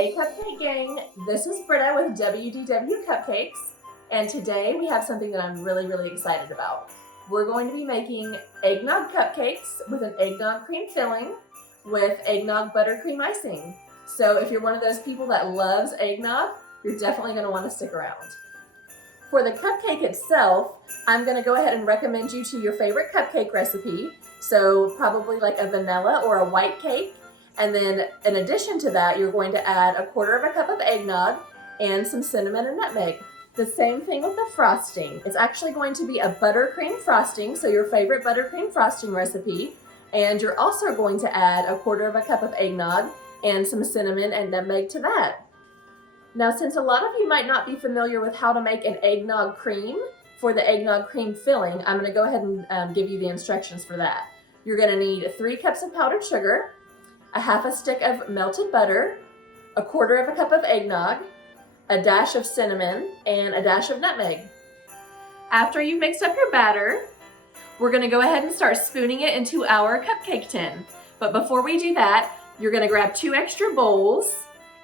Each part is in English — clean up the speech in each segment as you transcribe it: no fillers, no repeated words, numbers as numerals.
Hey Cupcake Gang, this is Britta with WDW Cupcakes, and today we have something that I'm really excited about. We're going to be making eggnog cupcakes with an eggnog cream filling with eggnog buttercream icing. So if you're one of those people that loves eggnog, you're definitely going to want to stick around. For the cupcake itself, I'm going to go ahead and recommend you to your favorite cupcake recipe. So probably like a vanilla or a white cake. And then in addition to that, you're going to add 1/4 cup of eggnog and some cinnamon and nutmeg. The same thing with the frosting. It's actually going to be a buttercream frosting, so your favorite buttercream frosting recipe. And you're also going to add 1/4 cup of eggnog and some cinnamon and nutmeg to that. Now, since a lot of you might not be familiar with how to make an eggnog cream for the eggnog cream filling, I'm going to go ahead and give you the instructions for that. You're going to need 3 cups of powdered sugar, 1/2 stick of melted butter, 1/4 cup of eggnog, a dash of cinnamon, and a dash of nutmeg. After you've mixed up your batter, we're going to go ahead and start spooning it into our cupcake tin. But before we do that, you're going to grab 2 extra bowls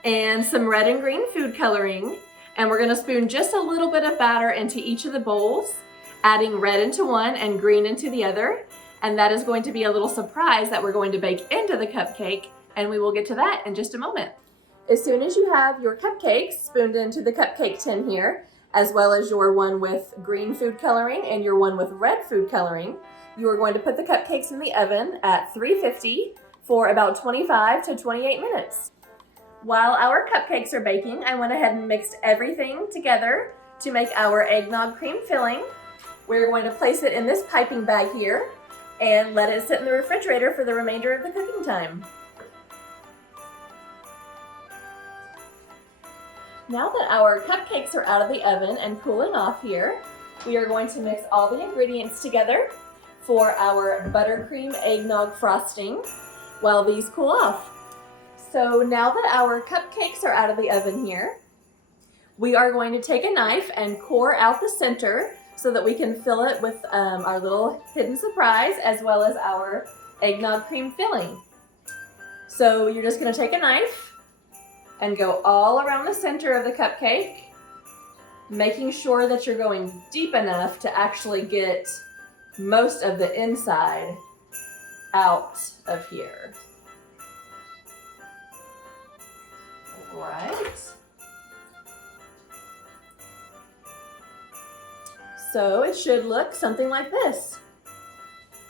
and some red and green food coloring, and we're going to spoon just a little bit of batter into each of the bowls, adding red into one and green into the other. And that is going to be a little surprise that we're going to bake into the cupcake, and we will get to that in just a moment. As soon as you have your cupcakes spooned into the cupcake tin here, as well as your one with green food coloring and your one with red food coloring, you are going to put the cupcakes in the oven at 350 for about 25 to 28 minutes. While our cupcakes are baking, I went ahead and mixed everything together to make our eggnog cream filling. We're going to place it in this piping bag here and let it sit in the refrigerator for the remainder of the cooking time. Now that our cupcakes are out of the oven and cooling off here, we are going to mix all the ingredients together for our buttercream eggnog frosting while these cool off. So now that our cupcakes are out of the oven here, we are going to take a knife and core out the center so that we can fill it with our little hidden surprise as well as our eggnog cream filling. So you're just going to take a knife and go all around the center of the cupcake, making sure that you're going deep enough to actually get most of the inside out of here. All right. So it should look something like this.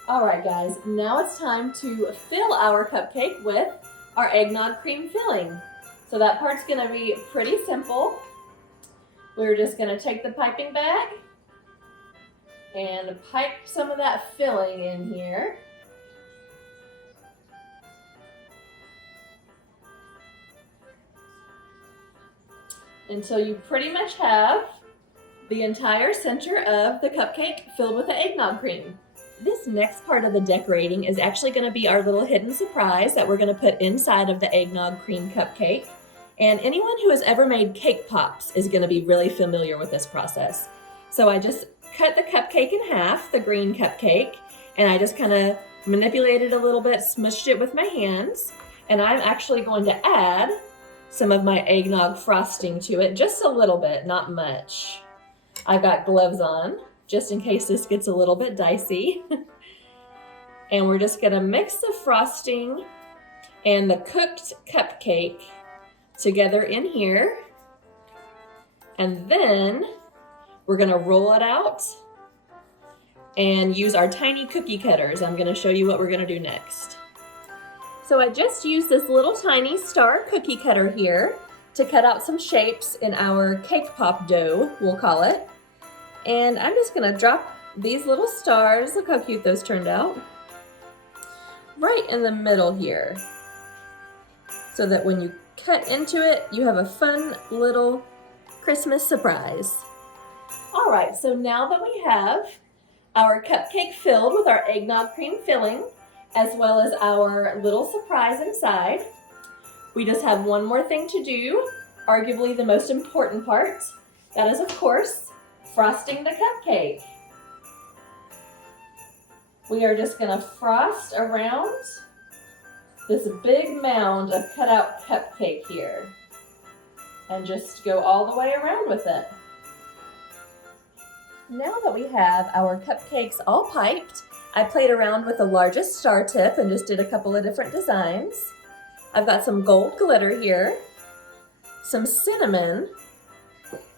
All right, guys, now it's time to fill our cupcake with our eggnog cream filling. So that part's gonna be pretty simple. We're just gonna take the piping bag and pipe some of that filling in here. Until you pretty much have the entire center of the cupcake filled with the eggnog cream. This next part of the decorating is actually going to be our little hidden surprise that we're going to put inside of the eggnog cream cupcake. And anyone who has ever made cake pops is going to be really familiar with this process. So I just cut the cupcake in half, the green cupcake, and I just kind of manipulated a little bit, smushed it with my hands, and I'm actually going to add some of my eggnog frosting to it, just a little bit, not much. I've got gloves on, just in case this gets a little bit dicey. And we're just gonna mix the frosting and the cooked cupcake together in here. And then we're gonna roll it out and use our tiny cookie cutters. I'm gonna show you what we're gonna do next. So I just used this little tiny star cookie cutter here to cut out some shapes in our cake pop dough, we'll call it. And I'm just gonna drop these little stars, look how cute those turned out, right in the middle here. So that when you cut into it, you have a fun little Christmas surprise. All right, so now that we have our cupcake filled with our eggnog cream filling, as well as our little surprise inside, we just have one more thing to do, arguably the most important part. That is, of course, frosting the cupcake. We are just gonna frost around this big mound of cut out cupcake here. and just go all the way around with it. Now that we have our cupcakes all piped, I played around with the largest star tip and just did a couple of different designs. I've got some gold glitter here, some cinnamon,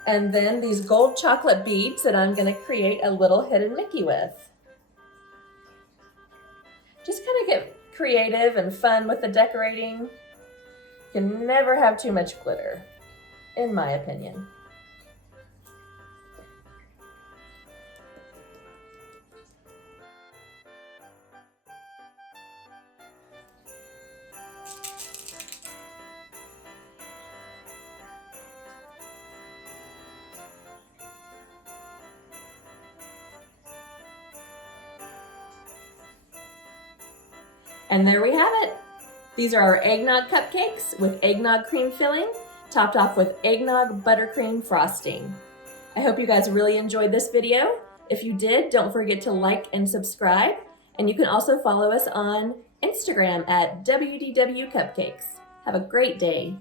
and then these gold chocolate beads that I'm going to create a little hidden Mickey with. Just kind of get creative and fun with the decorating. You can never have too much glitter, in my opinion. And there we have it. These are our eggnog cupcakes with eggnog cream filling, topped off with eggnog buttercream frosting. I hope you guys really enjoyed this video. If you did, don't forget to like and subscribe. And you can also follow us on Instagram at WDW Cupcakes. Have a great day.